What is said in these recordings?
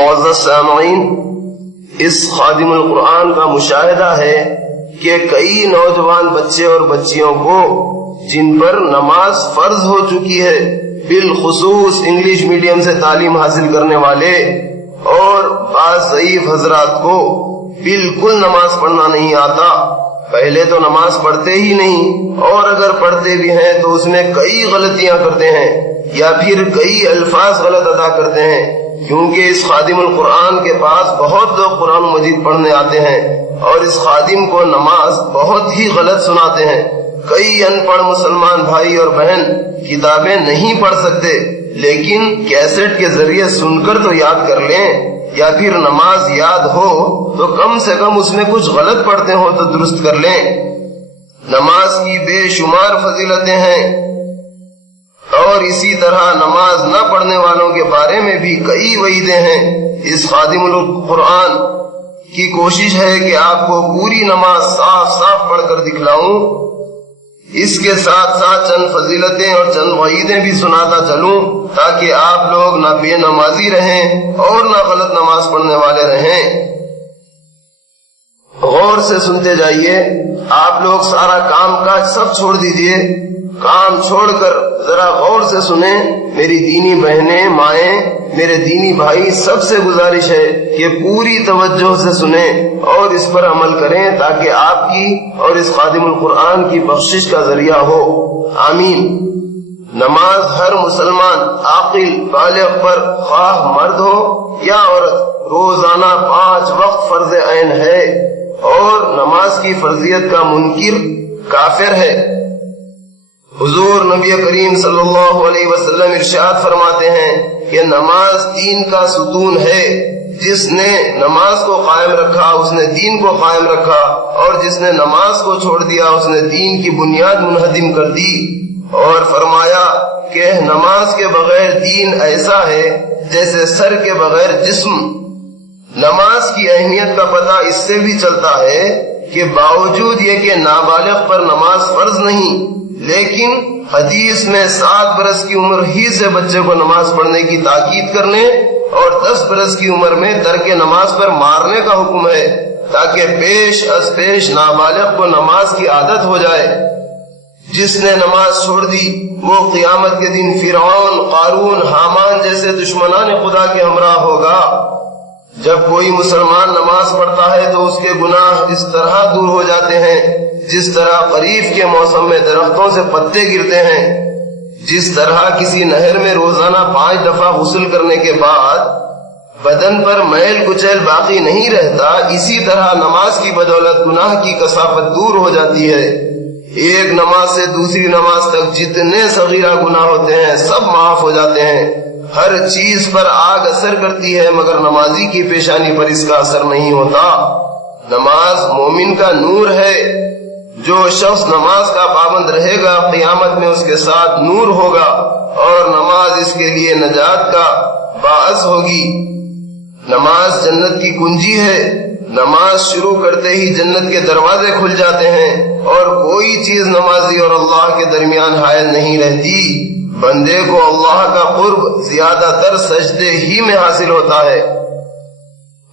معزز سامعین، اس خادم القرآن کا مشاہدہ ہے کہ کئی نوجوان بچے اور بچیوں کو جن پر نماز فرض ہو چکی ہے، بالخصوص انگلش میڈیم سے تعلیم حاصل کرنے والے اور بعض ضعیف حضرات کو بالکل نماز پڑھنا نہیں آتا. پہلے تو نماز پڑھتے ہی نہیں، اور اگر پڑھتے بھی ہیں تو اس میں کئی غلطیاں کرتے ہیں یا پھر کئی الفاظ غلط ادا کرتے ہیں، کیونکہ اس خادم القرآن کے پاس بہت لوگ قرآن مجید پڑھنے آتے ہیں اور اس خادم کو نماز بہت ہی غلط سناتے ہیں. کئی ان پڑھ مسلمان بھائی اور بہن کتابیں نہیں پڑھ سکتے، لیکن کیسٹ کے ذریعے سن کر تو یاد کر لیں، یا پھر نماز یاد ہو تو کم سے کم اس میں کچھ غلط پڑھتے ہو تو درست کر لیں. نماز کی بے شمار فضیلتیں ہیں، اور اسی طرح نماز نہ پڑھنے والوں کے بارے میں بھی کئی وعیدیں ہیں. اس خادم القرآن کی کوشش ہے کہ آپ کو پوری نماز صاف صاف پڑھ کر دکھلاؤں. اس کے ساتھ ساتھ چند فضیلتیں اور چند وعیدیں بھی سناتا چلوں، تاکہ آپ لوگ نہ بے نمازی رہیں اور نہ غلط نماز پڑھنے والے رہیں. غور سے سنتے جائیے. آپ لوگ سارا کام کاج سب چھوڑ دیجئے، کام چھوڑ کر ذرا غور سے سنیں. میری دینی بہنیں، مائیں، میرے دینی بھائی، سب سے گزارش ہے کہ پوری توجہ سے سنیں اور اس پر عمل کریں، تاکہ آپ کی اور اس خادم القرآن کی بخشش کا ذریعہ ہو. آمین. نماز ہر مسلمان عاقل بالغ پر، خواہ مرد ہو یا عورت، روزانہ 5 وقت فرض عین ہے، اور نماز کی فرضیت کا منکر کافر ہے. حضور نبی کریم صلی اللہ علیہ وسلم ارشاد فرماتے ہیں کہ نماز دین کا ستون ہے. جس نے نماز کو قائم رکھا اس نے دین کو قائم رکھا، اور جس نے نماز کو چھوڑ دیا اس نے دین کی بنیاد منہدم کر دی. اور فرمایا کہ نماز کے بغیر دین ایسا ہے جیسے سر کے بغیر جسم. نماز کی اہمیت کا پتہ اس سے بھی چلتا ہے کہ باوجود یہ کہ نابالغ پر نماز فرض نہیں، لیکن حدیث میں 7 برس کی عمر ہی سے بچے کو نماز پڑھنے کی تاکید کرنے اور 10 برس کی عمر میں ترک نماز پر مارنے کا حکم ہے، تاکہ پیش از پیش نابالغ کو نماز کی عادت ہو جائے. جس نے نماز چھوڑ دی وہ قیامت کے دن فرعون، قارون، حامان جیسے دشمنان خدا کے ہمراہ ہوگا. جب کوئی مسلمان نماز پڑھتا ہے تو اس کے گناہ اس طرح دور ہو جاتے ہیں جس طرح خریف کے موسم میں درختوں سے پتے گرتے ہیں. جس طرح کسی نہر میں روزانہ 5 دفعہ غسل کرنے کے بعد بدن پر میل کچیل باقی نہیں رہتا، اسی طرح نماز کی بدولت گناہ کی کثافت دور ہو جاتی ہے. ایک نماز سے دوسری نماز تک جتنے صغیرہ گناہ ہوتے ہیں سب معاف ہو جاتے ہیں. ہر چیز پر آگ اثر کرتی ہے مگر نمازی کی پیشانی پر اس کا اثر نہیں ہوتا. نماز مومن کا نور ہے. جو شخص نماز کا پابند رہے گا قیامت میں اس کے ساتھ نور ہوگا، اور نماز اس کے لیے نجات کا باعث ہوگی. نماز جنت کی کنجی ہے. نماز شروع کرتے ہی جنت کے دروازے کھل جاتے ہیں، اور کوئی چیز نمازی اور اللہ کے درمیان حائل نہیں رہتی. بندے کو اللہ کا قرب زیادہ تر سجدے ہی میں حاصل ہوتا ہے.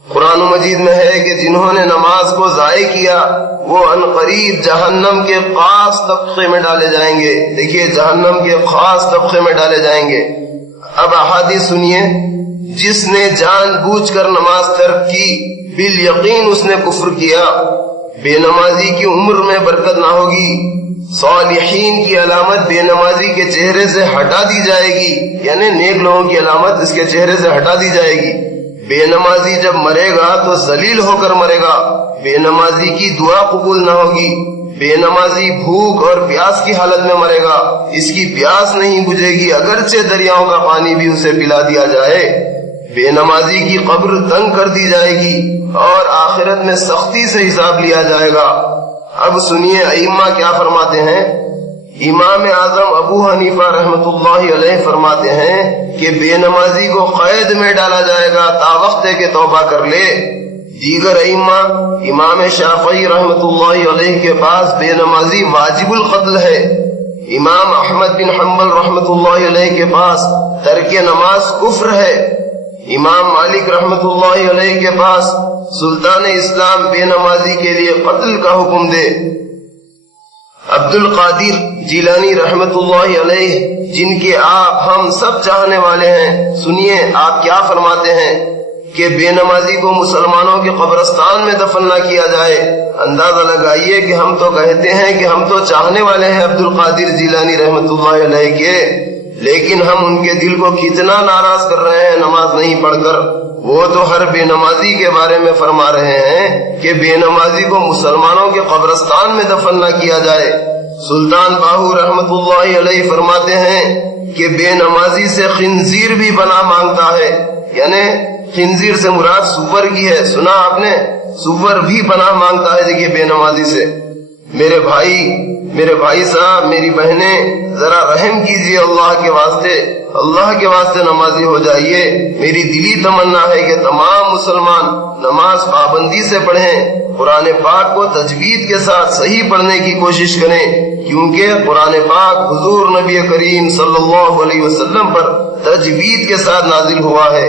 قرآن مجید میں ہے کہ جنہوں نے نماز کو ضائع کیا وہ عنقریب جہنم کے خاص طبقے میں ڈالے جائیں گے. دیکھیے، جہنم کے خاص طبقے میں ڈالے جائیں گے. اب احادیث سنیے. جس نے جان بوجھ کر نماز ترک کی بالیقین اس نے کفر کیا. بے نمازی کی عمر میں برکت نہ ہوگی. صالحین کی علامت بے نمازی کے چہرے سے ہٹا دی جائے گی، یعنی نیک لوگوں کی علامت اس کے چہرے سے ہٹا دی جائے گی. بے نمازی جب مرے گا تو ذلیل ہو کر مرے گا. بے نمازی کی دعا قبول نہ ہوگی. بے نمازی بھوک اور پیاس کی حالت میں مرے گا. اس کی پیاس نہیں بجھے گی اگرچہ دریاؤں کا پانی بھی اسے پلا دیا جائے. بے نمازی کی قبر تنگ کر دی جائے گی اور آخرت میں سختی سے حساب لیا جائے گا. اب سنیے ائمہ کیا فرماتے ہیں. امام اعظم ابو حنیفہ رحمۃ اللہ علیہ فرماتے ہیں کہ بے نمازی کو قید میں ڈالا جائے گا تا وقت کہ توبہ کر لے. دیگر ائمہ امام شافعی رحمۃ اللہ علیہ کے پاس بے نمازی واجب القتل ہے. امام احمد بن حنبل رحمۃ اللہ علیہ کے پاس ترک نماز کفر ہے. امام مالک رحمت اللہ علیہ کے پاس سلطان اسلام بے نمازی کے لیے قتل کا حکم دے۔ عبد القادر جیلانی رحمت اللہ علیہ، جن کے آپ ہم سب چاہنے والے ہیں، سنیے آپ کیا فرماتے ہیں کہ بے نمازی کو مسلمانوں کے قبرستان میں دفن نہ کیا جائے۔ اندازہ لگائیے کہ ہم تو کہتے ہیں کہ ہم تو چاہنے والے ہیں عبد القادر جیلانی رحمت اللہ علیہ کے، لیکن ہم ان کے دل کو کتنا ناراض کر رہے ہیں نماز نہیں پڑھ کر۔ وہ تو ہر بے نمازی کے بارے میں فرما رہے ہیں کہ بے نمازی کو مسلمانوں کے قبرستان میں دفن نہ کیا جائے۔ سلطان باہو رحمت اللہ علیہ فرماتے ہیں کہ بے نمازی سے خنزیر بھی پناہ مانگتا ہے، یعنی خنزیر سے مراد سور کی ہے، سنا آپ نے، سور بھی پناہ مانگتا ہے دیکھیے بے نمازی سے۔ میرے بھائی صاحب، میری بہنیں، ذرا رحم کیجیے اللہ کے واسطے نمازی ہو جائیے۔ میری دلی تمنا ہے کہ تمام مسلمان نماز پابندی سے پڑھیں، قرآن پاک کو تجوید کے ساتھ صحیح پڑھنے کی کوشش کریں، کیونکہ قرآن پاک حضور نبی کریم صلی اللہ علیہ وسلم پر تجوید کے ساتھ نازل ہوا ہے۔